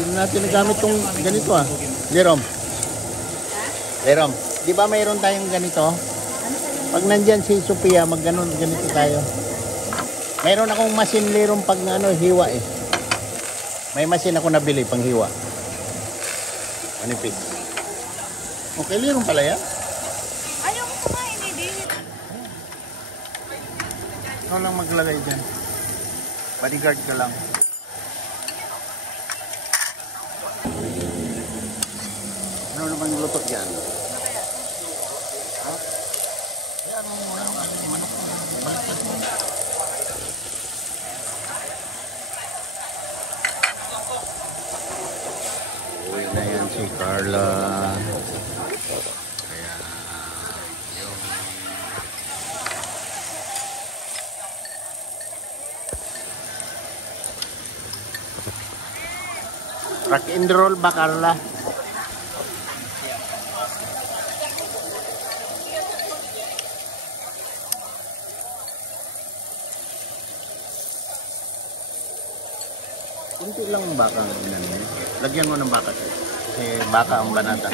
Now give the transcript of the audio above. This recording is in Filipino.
Hindi na natin nagamit tong ganito ah. Lerom. Lerom. Di ba mayroon tayong ganito? Pag nandyan si Sophia, ganito tayo. Mayroon akong machine lerom pag na hiwa eh. May machine ako nabili pang hiwa. Manipis. Okay, lerom pala yan. Ayaw ko kumain eh, David. Ikaw lang maglagay dyan. Bodyguard ka lang. Ano naman yung lutot yan? Uwi na yan si Carla. Kaya yung rock and roll ba, Carla? Kunti lang ang baka ng inano. Lagyan mo ng baka. Kasi baka ang banata.